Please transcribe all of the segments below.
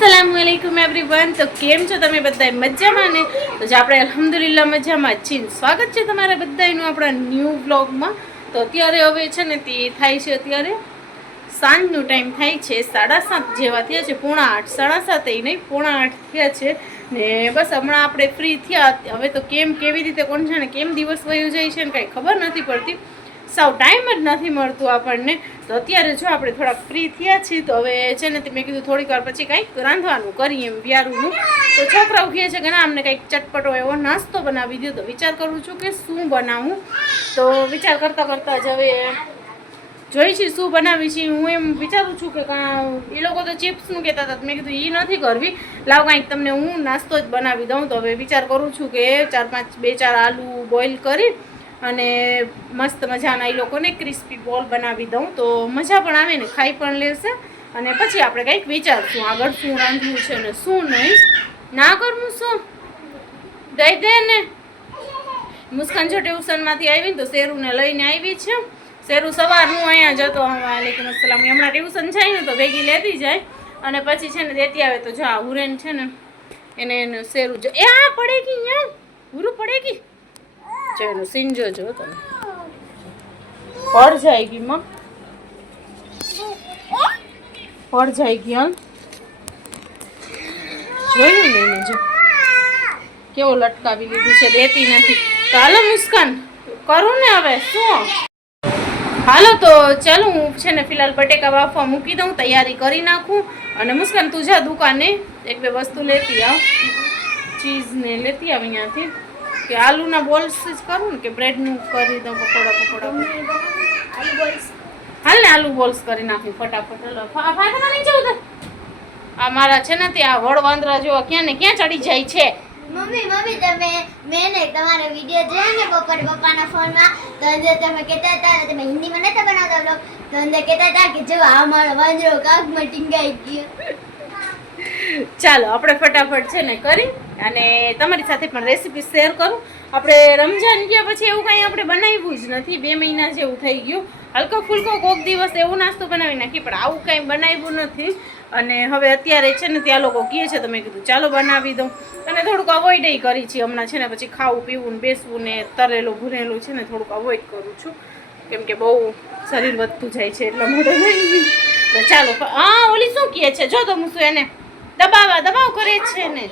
અસલામ વાલેકુમ everyone તો કેમ છો તમે બધા મજામાં ને? તો જે આપણે અલહમદુલિલ્લા મજામાં છીએ સ્વાગત છે તમારા બધાનું આપણા ન્યૂ બ્લોગમાં તો અત્યારે હવે છે ને તે થાય છે અત્યારે સાંજનો ટાઈમ થાય છે, સાડા સાત જેવા થયા છે, પોણા આઠ. સાડા સાત નહીં, પોણા આઠ થયા છે. ને બસ હમણાં આપણે ફ્રી થયા. હવે તો કેમ, કેવી રીતે, કોણ છે ને કેમ દિવસ વયું જાય છે ને કાંઈ ખબર નથી પડતી. સાવ ટાઈમ જ નથી મળતું આપણને. તો અત્યારે જો આપણે થોડાક ફ્રી થયા છીએ, તો હવે છે ને તે મેં કીધું થોડીક વાર પછી કંઈક રાંધવાનું કરીએ એમ વ્યારુનું. તો છોકરાઓ કહે છે કે ના અમને કંઈક ચટપટો એવો નાસ્તો બનાવી દો તો વિચાર કરું છું કે શું બનાવું. તો વિચાર કરતાં કરતાં જ હવે જોઈ છે શું બનાવી છે હું એમ વિચારું છું કે એ લોકો તો ચિપ્સનું કહેતા હતા મેં કીધું એ નથી કરવી. લાવ કાંઈક તમને હું નાસ્તો જ બનાવી દઉં. તો હવે વિચાર કરું છું કે ચાર પાંચ, બે ચાર આલુ બોઇલ કરી અને મસ્ત મજાના એ લોકોને ક્રિસ્પી બોલ બનાવી દઉં. તો મજા પણ આવે ને, ખાઈ પણ લેશે. અને પછી આપણે કંઈક વિચારશું, આગળ શું રાંધવું છે ને શું નહીં. ના કરવું શું? દઈ દે ને. મુસ્કાન જો ટ્યુશનમાંથી આવીને તો શેરુને લઈને આવી છે. શેરુ સવારનું અહીંયા જતો વાલેકુમ અસલામ હમણાં ટ્યુશન જાય ને તો ભેગી લેતી જાય. અને પછી છે ને દેતી આવે તો જો આ હુરેન છે ને, એને એને શેરુ જો એ આ પડે ગઈ હુરુ પડે ગઈ જો એનું સીન જોજો તમે. પડ જાય ગઈ માં પડ જાય ગઈ હા. જોયું ને એને જો. કેવો લટકાવી લીધું છે, દેતી નથી. હાલો મુસ્કાન, કરું ને હવે, શું? હાલો, તો ચાલો, હું છે ને ફિલહાલ બટેકા બાફવા મૂકી દઉં, તૈયારી કરી નાખું. અને મુસ્કાન, તું જા દુકાને, એક બે વસ્તુ લેતી આવ. ચીઝ ને લેતી આવ અહીંયાથી. કે આલુના બોલ્સ જ કરું ને કે બ્રેડનું કરી દઉં પકોડા પકોડા. હાલ ને આલુ બોલ્સ? કરી નાખી ફટાફટ. હાલો ફા- નહીં જવું આ મારા છે ને ત્યાં વડ વાંદરા જો ક્યાં ને ક્યાં ચડી જાય છે? મમ્મી મમ્મી તમે મેં ને તમારો વીડિયો જોયો ને બપોરે પપ્પાના ફોનમાં તો અંદર તમે કહેતા હતા તમે હિન્દીમાં નતા બનાવતા બ્લોગ તો અંદર કહેતા હતા કે જો આ મારો વાંદરો કાગમાં ટીંગાઈ ગયો. ચાલો આપણે ફટાફટ છે ને કરી અને તમારી સાથે પણ રેસીપી શેર કરું. આપણે રમજાન ગયા પછી એવું કાંઈ આપણે બનાવ્યું જ નથી. બે મહિના જેવું થઈ ગયું. હલકો ફૂલકો કોક દિવસ એવું નાસ્તો બનાવી નાખી પણ આવું કાંઈ બનાવ્યું નથી. અને હવે અત્યારે છે ને ત્યાં લોકો કહે છે તમે કીધું, ચાલો બનાવી દઉં. અને થોડુંક અવોઇડ કરી છે. હમણાં છે ને પછી ખાવું, પીવું ને બેસવું ને તરેલું, ભૂરેલું છે ને થોડુંક અવોઇડ કરું છું. કેમ કે બહુ શરીર વધતું જાય છે એટલા માટે. તો ચાલો, હા, ઓલી શું કહે છે? જો તો હું શું એને. દબાવા, દબાવ કરે છે ને.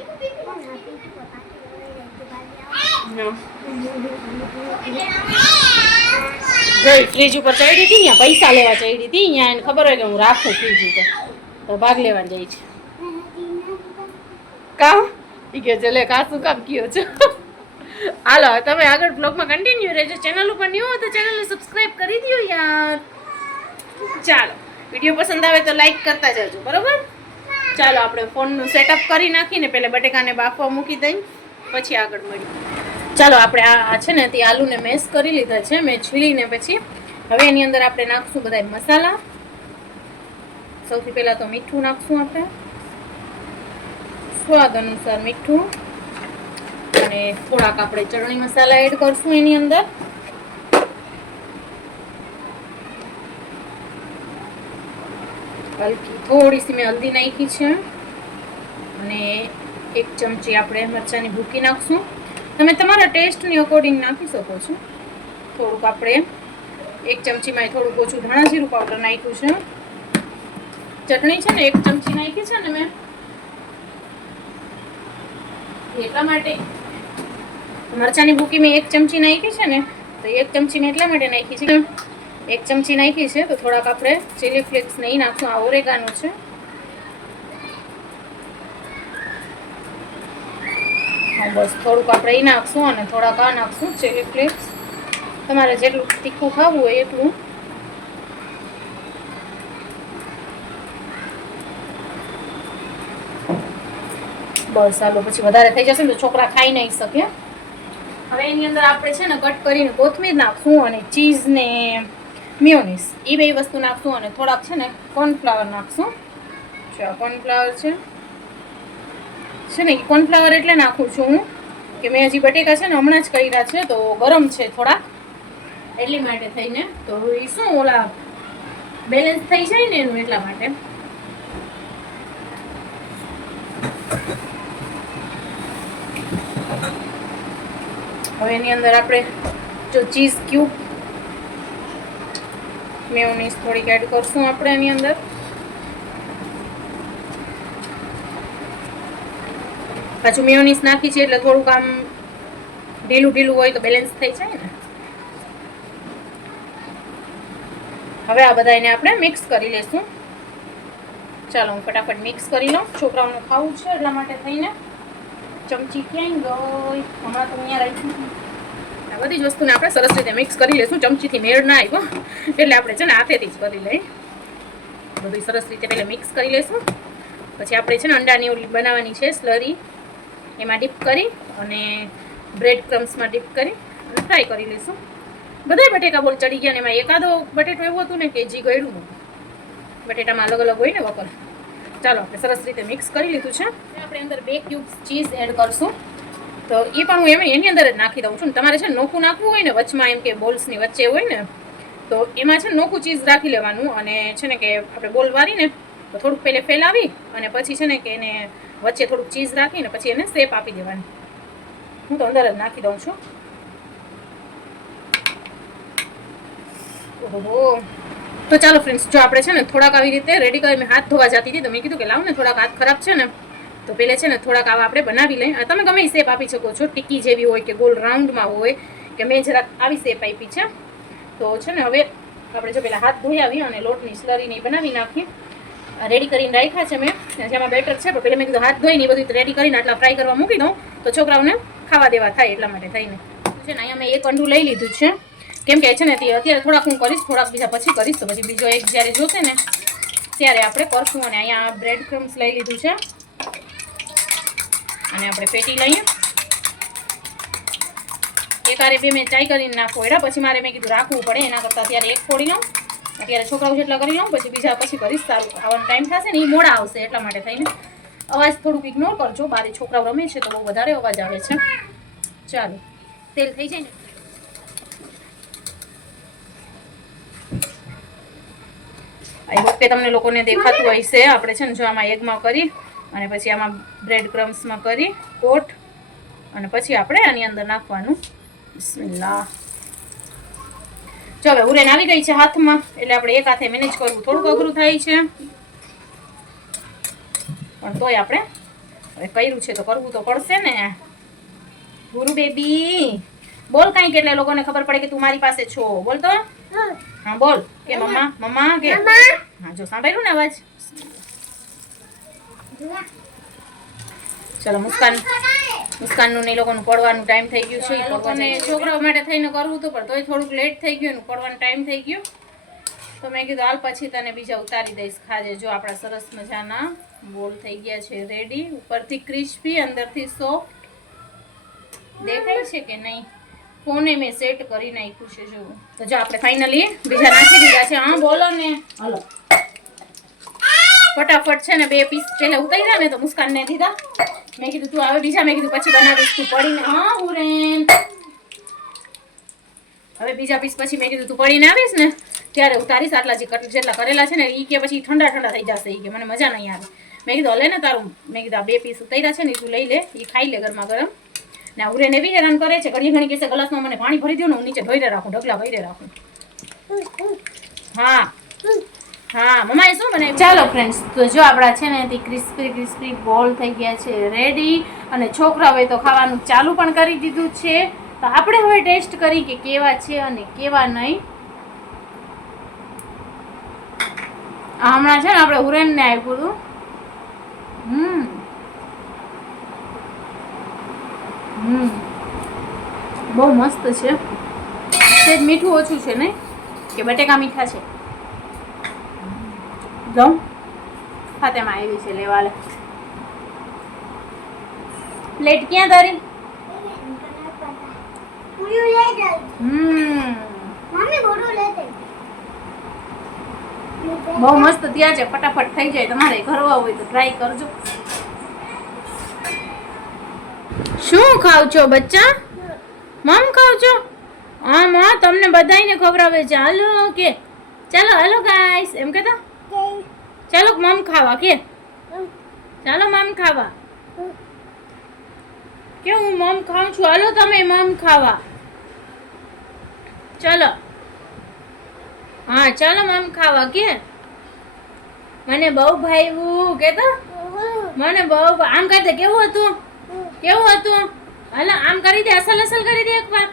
જોઈ ફ્રીજ ઉપર ચડી હતી ત્યાં પૈસા લેવા ચડી હતી ત્યાં એને ખબર હોય કે હું રાખું ફ્રીજ ઉપર. તો ભાગ લેવા જાય છે. કામ ઈ કે છે લે કાસું કામ કયો છો? હાલો તમે આગળ બ્લોગમાં કન્ટિન્યુ રહેજો. ચેનલ ઉપર ન્યૂ હોય તો ચેનલને સબસ્ક્રાઇબ કરી દો યાર. ચાલો વીડિયો પસંદ આવે તો લાઈક કરતા જજો બરોબર? ચાલો આપણે ફોનનું સેટઅપ કરી નાખીને પહેલાં બટેકાને બાફવા મૂકી દઈ પછી આગળ મળીએ. ચાલો, આપણે આ છે ને, તે આલુને મેશ કરી લીધા છે, મેં છીલીને પછી હવે એની અંદર આપણે નાખશું બધા મસાલા. સૌથી પહેલાં તો મીઠું નાખશું આપણે. સ્વાદ અનુસાર મીઠું. અને થોડાક આપણે ચટણી મસાલા એડ કરશું એની અંદર. હલકી થોડી સી મેં હલ્દી નાખી છે. અને એક ચમચી આપણે મરચાંની ભૂકી નાખશું. તમે તમારા ટેસ્ટની અકોર્ડિંગ નાખી શકો છો. થોડુંક આપણે એક ચમચીમાં થોડુંક ઓછું ધાણા જીરું પાવડર નાખ્યું છે. ચટણી છે ને એક ચમચી નાખી છે ને મેં. એટલા માટે. મરચાંની ભૂકી મેં એક ચમચી નાખી છે ને, તો એક ચમચી મેં એટલા માટે નાખી છે. એક ચમચી નાખી છે, તો થોડાક આપણે ચીલી ફ્લેક્સ નહીં નાખશું, આ ઓરેગાનું છે. બસ, થોડુંક આપણે એ નાખશું અને થોડાક આ નાખશું ચીલી ફ્લેક્સ તમારે જેટલું તીખું ખાવું હોય એટલું. બસ ચાલો પછી વધારે થઈ જશે તો છોકરા ખાઈ નહીં શકે. હવે એની અંદર આપણે છે ને કટ કરીને કોથમીર નાખશું અને ચીઝ ને મ્યોનીસ એ બે વસ્તુ નાખશું અને થોડાક છે ને કોર્નફ્લાવર નાખશું. કોર્નફ્લાવર છે. છે ને કોર્નફ્લાવર એટલે નાખું છું હું. કે મેં હજી બટેકા છે ને હમણાં જ કર્યા છે, તો ગરમ છે થોડા એટલી માટે થઈને તો એ શું ઓલા બેલેન્સ થઈ જાય ને એનું એટલા માટે. હવે એની અંદર આપણે જો ચીઝ ક્યુબ મેયોનીઝ થોડીક એડ કરશું આપણે એની અંદર. પાછું મેયોનીસ નાખી છે એટલે થોડુંક આમ ઢીલું ઢીલું હોય તો બેલેન્સ થઈ જાય ને. હવે આ બધા એને આપણે મિક્સ કરી લઈશું ચાલો હું ફટાફટ મિક્સ કરી લઉં. છોકરાઓને ખાવું છે એટલા માટે થઈને. ચમચી ક્યાંય ગઈ? હમણાં તો અહીંયા રાખી આ બધી જ વસ્તુને આપણે સરસ રીતે મિક્સ કરી લઈશું ચમચીથી મેળ ના આવ્યો. એટલે આપણે છે ને હાથેથી જ કરી લઈ. બધું સરસ રીતે પહેલાં મિક્સ કરી લઈશું પછી આપણે છે ને અંડાની ઓલી બનાવવાની છે સ્લરી એમાં ડીપ કરી અને બ્રેડ ક્રમ્સમાં ડીપ કરી અને ફ્રાય કરી લઈશું. બધાય બટેકા બોલ ચડી ગયા ને એમાં એકાદો બટેટું એવું હતું ને કે જે ગળ્યું. બટેટામાં અલગ અલગ હોય ને વપર ચાલો, આપણે સરસ રીતે મિક્સ કરી લીધું છે. આપણે અંદર બે ક્યુબ્સ ચીઝ એડ કરશું. તો એ પણ હું એમ એની અંદર જ નાખી દઉં છું તમારે છે નોખું નાખવું હોય ને વચમાં એમ કે બોલ્સની વચ્ચે હોય ને, તો એમાં છે નોખું ચીઝ રાખી લેવાનું અને છે ને કે આપણે બોલ વારીને તો થોડુંક પહેલે ફેલાવી અને પછી છે ને કે એને વચ્ચે થોડુંક ચીઝ રાખીને પછી એને શેપ આપી દેવાની. હું તો અંદર જ નાખી દઉં છું. ઓહો. તો ચાલો ફ્રેન્ડ્સ જો આપણે છે ને થોડાક આવી રીતે રેડી કરી મેં હાથ ધોવા જતી હતી તો મેં કીધું કે લાવ ને થોડાક હાથ ખરાબ છે ને, તો પહેલે છે ને થોડાક આવા આપણે બનાવી લઈએ. તમે ગમે એ શેપ આપી શકો છો ટીકી જેવી હોય કે ગોલ રાઉન્ડમાં હોય કે મેં જરાક આવી શેપ આપી છે. તો છે ને હવે આપણે જો પહેલાં હાથ ધોઈ આવી અને લોટની સ્લરીને બનાવી નાખી રેડી કરીને રાખ્યા છે મેં. જેમાં બેટર છે, પણ પહેલાં મેં કીધું હાથ ધોઈને એ બધું રેડી કરીને આટલા ફ્રાય કરવા મૂકી દઉં. તો છોકરાઓને ખાવા દેવા થાય એટલા માટે થઈને. છે ને, અહીંયા મેં એક અંડું લઈ લીધું છે. કેમ કે છે ને, તે અત્યારે થોડાક હું કરીશ, થોડાક બીજા પછી કરીશ. તો પછી બીજો એક જ્યારે જોશે ને, ત્યારે આપણે કરશું. અને અહીંયા બ્રેડ ક્રમ્સ લઈ લીધું છે. અને આપણે પેટી લઈએ. એક આરે બે મેં ચાઈ કરીને નાખો એરા પછી મારે મેં કીધું રાખવું પડે, એના કરતાં ત્યારે એક ફોડી લઉં. અત્યારે છોકરાઓ જેટલા કરી લઉં પછી બીજા પછી કરીશ સારું. ખાવાનો ટાઈમ થશે ને એ મોડા આવશે એટલા માટે થઈને. અવાજ થોડુંક ઇગ્નોર કરજો બારે છોકરાઓ રમે છે તો બહુ વધારે અવાજ આવે છે. ચાલો તેલ થઈ જાય ને? આ વખતે તમને લોકોને દેખાતું હશે. આપણે છે ને જો આમાં એગમાં કરી અને પછી આમાં બ્રેડ ક્રમ્સમાં કરી કોટ અને પછી આપણે આની અંદર નાખવાનું. બિસ્મિલ્લાહ. હવે ઉરેન આવી ગઈ છે હાથમાં એટલે આપણે એક હાથે મેનેજ કરવું થોડુંક અઘરું થાય છે. પણ તોય આપણે હવે કર્યું છે તો કરવું તો પડશે ને. ગુરુ બેબી બોલ કાંઈક એટલે લોકોને ખબર પડે કે તું મારી પાસે છો. બોલ તો. હા. બોલ. કે મમ્મા. મમ્મા કે? હા જો સાંભળ્યું ને અવાજ? ચલો, મુસ્કાન. ને એ લોકોનું પડવાનું ટાઈમ થઈ ગયું છે ઈ છોકરાઓ માટે થઈને કરવું હતું, પણ તોય થોડુંક લેટ થઈ ગયું પડવાનો ટાઈમ થઈ ગયો. તો મેં કીધું, હાલ પછી તને બીજા ઉતારી દઈશ ખાજે. જો આપણા સરસ મજાના બોલ થઈ ગયા છે રેડી ઉપરથી ક્રિસ્પી, અંદરથી સોફ્ટ દેખાય છે કે નહીં? ફોને મેં સેટ કરી નાખ્યું છે જો તો જો આપણે ફાઇનલી બીજા નાખી દીધા છે, હા, બોલો ને. હલો. ફટાફટ છે ને બે પીસ પહેલા ઉતાર્યા ને તો મુસ્કાનને દીધા. મેં કીધું, તું હવે બીજા. મેં કીધું, પછી બનાવીશ તું પડીને. હા, હુરેન. હવે બીજા પીસ પછી મેં કીધું, તું પડીને આવીશ ને, ત્યારે ઉતારીશ. આટલા જે જેટલા કરેલા છે ને એ કે પછી ઠંડા ઠંડા થઈ જશે એ કે મને મજા નહીં આવે. મેં કીધું, હલે ને તારું. મેં કીધું, આ બે પીસ ઉતાર્યા છે ને તું લઈ લે એ ખાઈ લે ગરમા ગરમ. ને ઉરેન એવી હેરાન કરે છે ઘણી ઘણી કહેશે, ગ્લાસમાં મને પાણી ભરી દો ને, હું નીચે ધોઈને રાખું, ઢગલા ભરી રાખું. હા. હા, મમ્માએ શું બનાવ્યું? ચાલો ફ્રેન્ડ્સ તો જો આપણા છે ને તે ક્રિસ્પી ક્રિસ્પી બોલ થઈ ગયા છે રેડી અને છોકરાઓએ તો ખાવાનું ચાલુ પણ કરી દીધું છે. તો આપણે હવે ટેસ્ટ કરી કે કેવા છે અને કેવા નહીં. હમણાં છે ને આપણે હુરેનને આપ્યું હતું. હમ. હમ. બહુ મસ્ત છે. મીઠું ઓછું છે ને કે બટેકા મીઠા છે? જાઉં? ફાતેમાં આવી છે લેવા લે પ્લેટ ક્યાં તારી પૂરી લઈ જાય હમ. મમ્મી બોરું લેતે બહુ મસ્ત ત્યાં છે ફટાફટ થઈ જાય. તમારે કરવા હોય તો ટ્રાય કરજો. શું ખાવ છો બચ્ચા? મમ ખાવ છો હા માં તમને બધાયને ખવડાવે છે. હાલો કે ચાલો હાલો ગાઈસ એમ કહેતા? ચાલો મમ ખાવા, કે? ચાલો મમ ખાવા. કે હું મમ ખાઉં છું? હાલો તમે મમ ખાવા. ચાલો. હા, ચાલો મમ ખાવા, કે? મને બહુ ભાઈવું કે તો? મને બહુ આમ કરી દે, કેવું હતું? કેવું હતું? હાલો, આમ કરી દે, અસલ અસલ કરી દે એકવાર.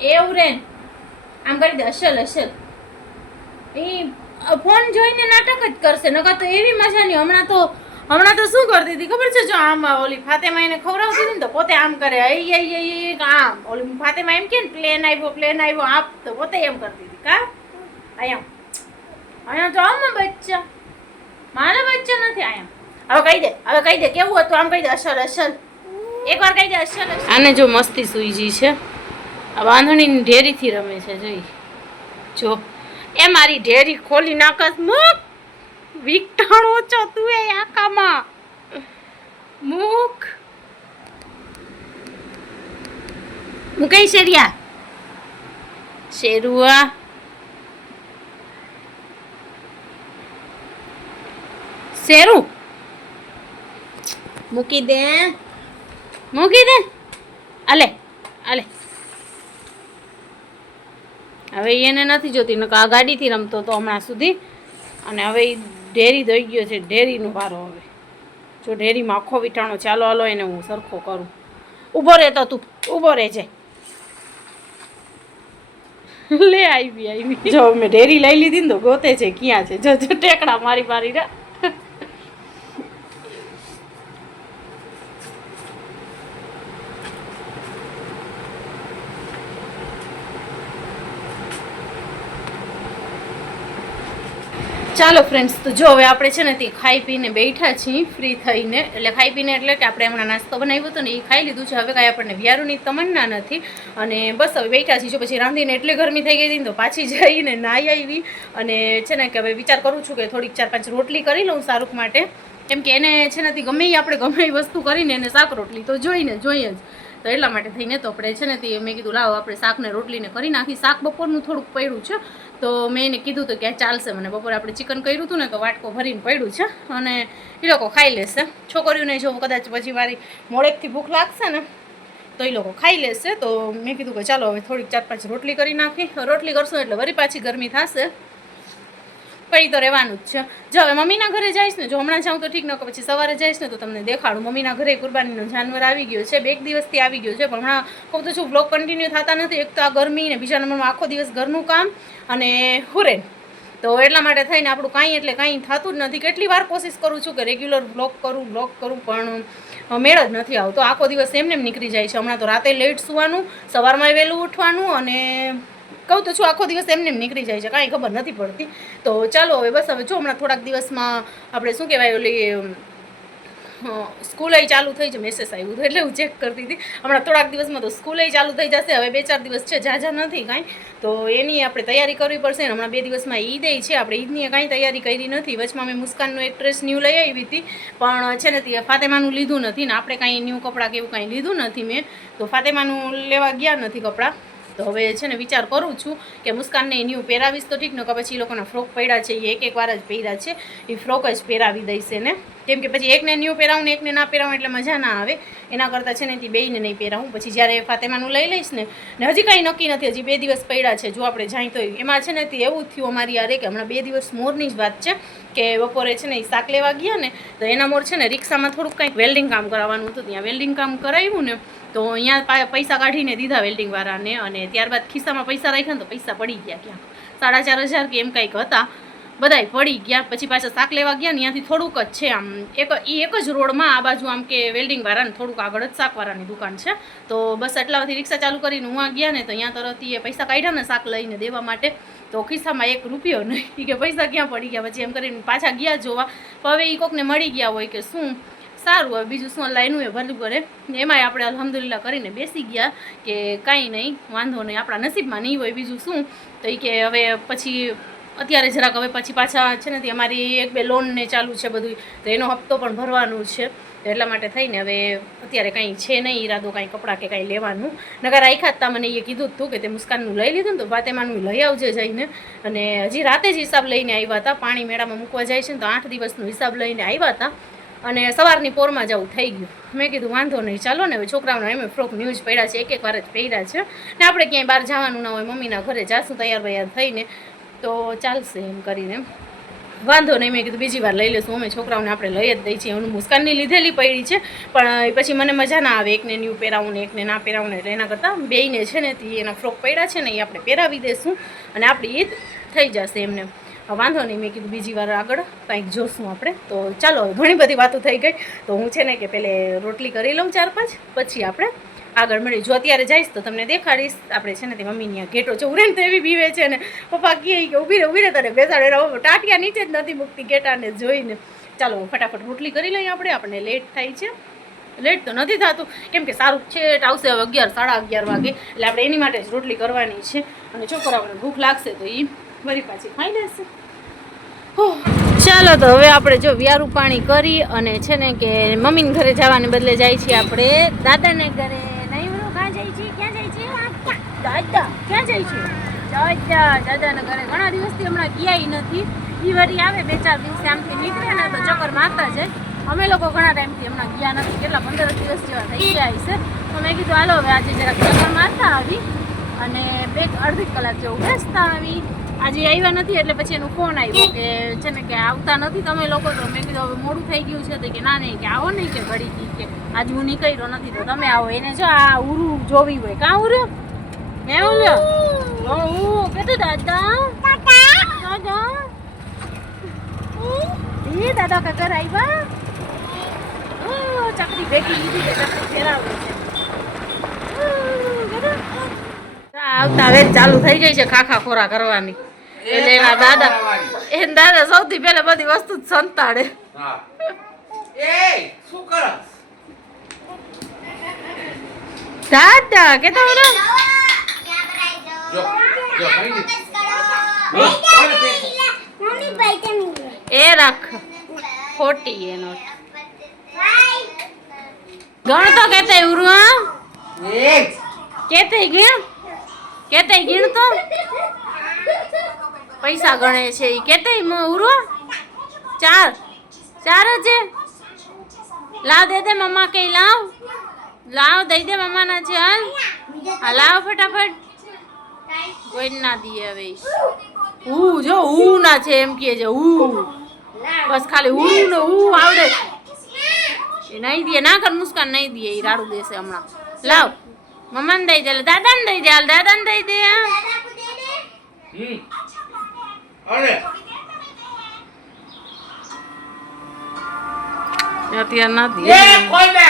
એવું રે. આમ કરી દે, અસલ અસલ. એ ફોન જોઈને નાટક જ કરશે, નકર તો એવી મજા નહીં હમણાં તો હમણાં તો શું કરતી હતી ખબર છે જો આમ ઓલી ફાતેમા એને ખવડાવતી હતી ને તો પોતે આમ કરે, આઈ આઈ આઈ આમ. ઓલી ફાતેમા એમ કે ને, પ્લેન આવ્યો પ્લેન આવ્યો, આપ તો પોતે એમ કરતી હતી. કા? અહીંયા અહીંયા તો આમ બચ્ચા. મારા બચ્ચા નથી અહીંયા હવે કહી દે, હવે કહી દે, કેવું હતું? આમ કહી દે, અસલ અસલ. એકવાર કહી દે, અસલ આને જો મસ્તી સુઈજી છે. આ બાંધણીની ઢેરીથી રમે છે, જોઈ. જો. એ મારી ઢેરી ખોલી નાખસ મુખ વિકટણ ઓછો તું એ આકામાં મુક. મુકઈ શેરિયા? શેરુઆ. શેરુ? મૂકી દે. મૂકી દે. અલે આલે. હવે એને નથી જોતી, નકર આ ગાડીથી રમતો હતો હમણાં સુધી. અને હવે એ ઢેરી દઈ ગયો છે ઢેરીનો વારો હવે. જો ઢેરીમાં આખો વિટાણો ચાલો હાલો એને હું સરખો કરું. ઊભો રહે તો ઊભો રહે છે લે આવી આવી. જો, મેં ઢેરી લઈ લીધી ને તો ગોતે છે, ક્યાં છે? જો જો, ટેકડા મારી મારી રે ચાલો ફ્રેન્ડ્સ તો જો હવે આપણે છે ને તે ખાઈ પીને બેઠા છીએ ફ્રી થઈને. એટલે ખાઈ પીને એટલે કે આપણે હમણાં નાસ્તો બનાવ્યો હતો ને એ ખાઈ લીધું છે. હવે કાંઈ આપણને વ્યારુની તમન્ના નથી. અને બસ હવે બેઠા છીએ. જો પછી રાંધીને એટલી ગરમી થઈ ગઈ હતી ને તો પાછી જઈને નાહી આવી. અને છે ને કે હવે વિચાર કરું છું કે થોડીક ચાર પાંચ રોટલી કરી લઉં શાહરૂખ માટે. કેમ કે એને છે ને ગમે એ આપણે ગમે એ વસ્તુ કરીને એને શાક રોટલી તો જોઈને જોઈએ જ. તો એટલા માટે થઈને તો આપણે છે ને તે મેં કીધું, લાવો આપણે શાકને રોટલીને કરી નાખી. શાક બપોરનું થોડુંક પડ્યું છે. તો મેં એને કીધું હતું કે ચાલશે મને. બપોરે આપણે ચિકન કર્યું હતું ને તો વાટકો ભરીને પડ્યું છે અને એ લોકો ખાઈ લેશે. છોકરીઓને જો કદાચ પછી મારી મોડેકથી ભૂખ લાગશે ને, તો એ લોકો ખાઈ લેશે. તો મેં કીધું કે ચાલો હવે થોડીક ચાર પાંચ રોટલી કરી નાખી. રોટલી કરશું એટલે વળી પાછી ગરમી થશે. પડી તો રહેવાનું જ છે. જો હવે મમ્મીના ઘરે જઈશ ને, જો હમણાં જાઉં તો ઠીક ન કે પછી સવારે જઈશ ને, તો તમને દેખાડું. મમ્મીના ઘરે કુરબાનીનો જાનવર આવી ગયો છે, બે એક દિવસથી આવી ગયો છે, પણ હમણાં કહું તો છું બ્લોક કન્ટિન્યુ થતા નથી. એક તો આ ગરમી ને, બીજા નંબરમાં આખો દિવસ ઘરનું કામ અને હુરેન તો એટલા માટે થઈને આપણું કાંઈ એટલે કાંઈ થતું જ નથી. કેટલી વાર કોશિશ કરું છું કે રેગ્યુલર બ્લોક કરું બ્લોક કરું, પણ મેળ જ નથી આવતો. આખો દિવસ એમને એમ નીકળી જાય છે. હમણાં તો રાતે લેટ સુવાનું, સવારમાં વહેલું ઉઠવાનું અને કહું તો છું, આખો દિવસ એમને એમ નીકળી જાય છે, કાંઈ ખબર નથી પડતી. તો ચાલો હવે બસ, હવે જો હમણાં થોડાક દિવસમાં આપણે શું કહેવાય, ઓલી સ્કૂલે ચાલુ થઈ છે મેસેજ આવ્યું હતું, એટલે હું ચેક કરતી હતી. હમણાં થોડાક દિવસમાં તો સ્કૂલે ચાલુ થઈ જશે, હવે બે ચાર દિવસ છે, ઝાઝા નથી કાંઈ. તો એની આપણે તૈયારી કરવી પડશે ને, હમણાં બે દિવસમાં ઈદ છે, આપણે ઈદની કાંઈ તૈયારી કરી નથી. વચમાં મેં મુસ્કાનનું એક ડ્રેસ ન્યૂ લઈ આવી હતી, પણ છે ને, તે ફાતેમાનું લીધું નથી ને, આપણે કાંઈ ન્યૂ કપડાં કે એવું કાંઈ લીધું નથી મેં. તો ફાતેમાનું લેવા ગયા નથી કપડાં. તો હવે છે ને વિચાર કરું છું કે મુસ્કાનને ન્યૂ પહેરાવીશ તો ઠીક ને કે પછી એ લોકોના ફ્રોક પડ્યા છે, એ એક એક વાર જ પહેર્યા છે. એ ફ્રોક જ પહેરાવી દઈશ એને. કેમ કે પછી એકને ન્યૂ પહેરાવું ને એકને ના પહેરાવું એટલે મજા ના આવે. એના કરતાં છે ને તે બેયને નહીં પહેરાવું. પછી જ્યારે ફાતેમાનું લઈ લઈશ ને ને હજી કાંઈ નક્કી નથી, હજી બે દિવસ પડ્યા છે, જો આપણે જાય તો એમાં છે ને તે એવું થયું અમારી યારે કે હમણાં બે દિવસ મોરની જ વાત છે કે બપોરે છે ને એ શાક લેવા ગયા ને, તો એના મોર છે ને રિક્ષામાં થોડુંક કંઈક વેલ્ડિંગ કામ કરાવવાનું હતું. ત્યાં વેલ્ડિંગ કામ કરાવ્યું ને, તો અહીંયા પૈસા કાઢીને દીધા વેલ્ડિંગવાળાને અને ત્યારબાદ ખિસ્સામાં પૈસા રાખ્યા ને તો પૈસા પડી ગયા ક્યાં સાડા ચાર હજાર કે એમ કંઈક હતા. બધાય પડી ગયા, પછી પાછા શાક લેવા ગયા ને ત્યાંથી થોડુંક જ છે આમ. એક એ એક જ રોડમાં આ બાજુ આમ કે વેલ્ડિંગ વાળાને થોડુંક આગળ જ શાકવાળાની દુકાન છે. તો બસ એટલાથી રિક્ષા ચાલુ કરીને હું આ ગયા ને તો અહીંયા તરફથી એ પૈસા કાઢ્યા ને શાક લઈને દેવા માટે. તો ખિસ્સામાં એક રૂપિયો નહીં કે પૈસા ક્યાં પડી ગયા? પછી એમ કરીને પાછા ગયા જોવા. તો હવે એ કોકને મળી ગયા હોય કે શું? સારું હોય બીજું શું લાઈનું એ ભલું કરે. એમાંય આપણે અલહમદુલિલ્લા કરીને બેસી ગયા કે કાંઈ નહીં, વાંધો નહીં, આપણા નસીબમાં નહીં હોય બીજું શું? તો એ કે હવે પછી અત્યારે જરાક હવે પછી પાછા છે ને, તે અમારી એક બે લોનને ચાલુ છે બધું તો એનો હપ્તો પણ ભરવાનું છે. એટલા માટે થઈને હવે અત્યારે કાંઈ છે નહીં, ઈરાદો કાંઈ કપડાં કે કાંઈ લેવાનું. નગર રાખ્યા હતા મને એ કીધું હતું કે તે મુસ્કાનનું લઈ લીધું ને, તો ફાતેમાનું લઈ આવજે જઈને. અને હજી રાતે જ હિસાબ લઈને આવ્યા હતા પાણી મેળામાં મૂકવા જાય છે ને, તો આઠ દિવસનો હિસાબ લઈને આવ્યા હતા અને સવારની પોરમાં જવું થઈ ગયું. મેં કીધું, વાંધો નહીં, ચાલો ને, હવે છોકરાઓને એમ ફ્રોક ન્યૂઝ પડ્યા છે એક એક વાર જ પહેર્યા છે. ને આપણે ક્યાંય બહાર જવાનું ના હોય, મમ્મીના ઘરે જાશું તૈયાર વૈયાર થઈને. તો ચાલશે એમ કરીને. વાંધો નહીં, મેં કીધું બીજી વાર લઈ લઈશું. અમે છોકરાઓને આપણે લઈ જ દઈ છીએ. એમનું મુસ્કાનની લીધેલી પડી છે. પણ પછી મને મજા ના આવે. એકને ન્યૂ પહેરાવું ને એકને ના પહેરાવું ને એટલે એના કરતાં બેયને છે ને, તે એના ફ્રોક પડ્યા છે ને, એ આપણે પહેરાવી દઈશું અને આપણી ઈદ થઈ જશે એમને. વાંધો નહીં, મેં કીધું બીજી વાર આગળ કંઈક જોશું આપણે. તો ચાલો ઘણી બધી વાતો થઈ ગઈ. તો હું છે ને કે પહેલે રોટલી કરી લઉં ચાર પાંચ, પછી આપણે આગળ મળી જો અત્યારે જઈશ તો તમને દેખાડીશ. આપણે છે ને તે મમ્મીની ઘેટો છે ઉરેન તો એવી બીવે છે ને. પપ્પા કહે કે ઊભી રહે ઊભી રહે તને બેસાડે. રહો ટાટિયા નીચે જ નથી મૂકતી ઘેટાને જોઈને. ચાલો ફટાફટ રોટલી કરી લઈએ આપણે. આપણને લેટ થાય છે. લેટ તો નથી થતું. કેમ કે સારું છે આવશે હવે અગિયાર, સાડા અગિયાર વાગે. એટલે આપણે એની માટે જ રોટલી કરવાની છે. અને છોકરાઓને ભૂખ લાગશે તો એ વળી પાછી ખાઈ લેશે. ચાલો તો હવે આપણે જો વ્યારું પાણી કરી અને છે ને કે મમ્મીને ઘરે જવાને બદલે જાય છીએ આપણે દાદાને ઘરે નહીં બોલો ક્યાં જાય છે ક્યાં જાય છે દાદા, ક્યાં જાય છે? દાદા, દાદાના ઘરે ઘણા દિવસથી હમણાં ગયા નથી. એ વરી આવે બે ચાર દિવસે આમથી નીકળે ને તો ચક્કર મારતા છે અમે લોકો ઘણા ટાઈમથી હમણાં ગયા નથી. કેટલા પંદર દિવસ જેવા થઈ ગયા હશે. તો મેં કીધું, હાલો, હવે આજે જરાક ચક્કર મારતા આવી અને બે અડધી કલાક જેવું બેસતા આવી. આજે આવ્યા નથી એટલે પછી એનો ફોન આવ્યો કે છે ને કે આવતા નથી તમે લોકો તો મેં કીધું, હવે મોડું થઈ ગયું છે. તો કે, ના, નહીં, કે આવો નહીં, કે ઘડી કે આજે હું નીકળ્યો નથી. તો તમે આવો, એને જો આ ઉરું જોવી હોય, કાં ઉર્યો મેં ઉર્યો હું કીધું દાદા? દાદા? એ દાદા કાકા આવ્યા ઓ, ચકરી ભેગી લીધી છે ચકરી ફેરાવે છે. આવતા હવે ચાલુ થઈ ગઈ છે ખાખા ખોરા કરવાની. એટલે એના દાદા એ દાદા સૌથી પહેલા બધી વસ્તુ સંતાડે. શું કરસ? દાદા કે તો? બોલો જો, જો, એ રાખ. ખોટી એનો ગણ તો કેતે ઉરવા એક. કેતે ગણ? કેતે ગણ તો? પૈસા ગણે છે ઈ. કેતે ઉરવા ચાર. ચાર જ છે. લાવ દે દે મમ્મા કઈ લાવ. લાવ દઈ દે મમ્માના છે હાલ. હા લાવ ફટાફટ. કોઈ ના દીએ હવે. ઈ. જો ઉ ના છે એમ કે છે ઉ. બસ ખાલી ઉ ને ઉ આવડે. એ નહીં દે ના કર મુસ્કાન નહીં દે એ રાડું દેશે હમણાં. લાવ. મમ્માને દઈ દે દાદા દાદાને દઈ દે હાલ દાદાને દઈ દે હમ. અત્યારે ના દે. કોઈ બે.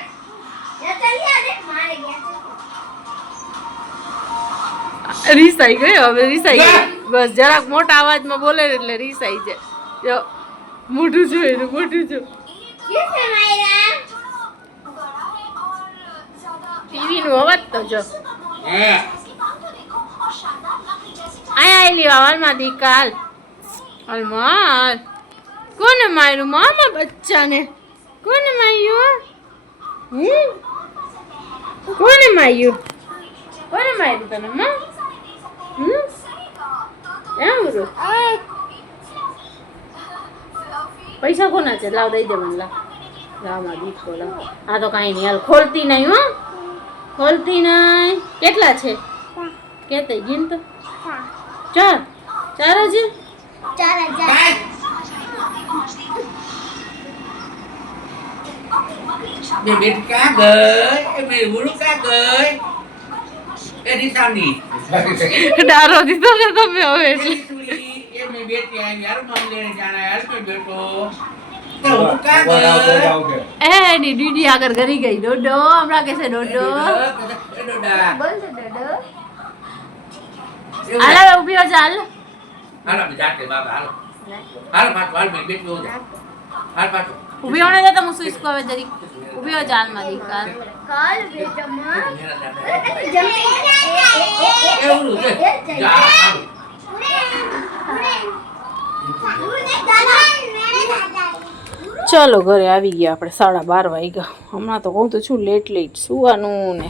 રીસાઈ ગયો હવે રીસાઈ ગયો બસ જરાક મોટા અવાજમાં બોલે એટલે રીસાઈ જાય. જો મોઢું જો એનું મોઢું જો. ટીવી નું અવાજ તો જો. હે. આયા આયલી હાલમાં દીકાલ હાલમાં કોને માર્યું? મામા બચ્ચાને. કોને માર્યું? હમ કોને માર્યું કોને માર્યું તને માં હમ એમ બોલો પૈસા કોના છે? લાવ દઈ દે મને લાવ. લાવમાં દીકો લાવ. આ તો કાંઈ નહીં હાલ ખોલતી નહીં હો. ખોલતી નહીં. કેટલા છે? કે તે ગીન તો? ચાર. ચાર જ ચાર હજાર. બે બેટી ક્યાં ગઈ? એ મેરી ગુરુ ક્યાં ગઈ? એ નિશાની. ડારો દીધો ને તમે હવે એટલે એ મેરી બેટી આવી, યાર મમ લેને જાના, યાર મેં બેટો. આગળ ઘરી ગઈ ડોડો હમણાં કહેશે ડોડો એ ડોડા. બોલ ડોડો એવું હાલ હવે ઊભી હો ચાલ હાલો જાતે બાબા, હાલો. હાલો પાછું, હાલ મેં બેટી હાલ પાછું. ઊભી હોને દે તમે હું સુઈસ હવે જરી? ઊભી હો જાન મારી કાલ કાલ બેટા માં એવું છે. ચાલો ઘરે આવી ગયા આપણે સાડા બાર વાગ્યા. હમણાં તો કહું તો છું લેટ લેટ સુવાનું ને.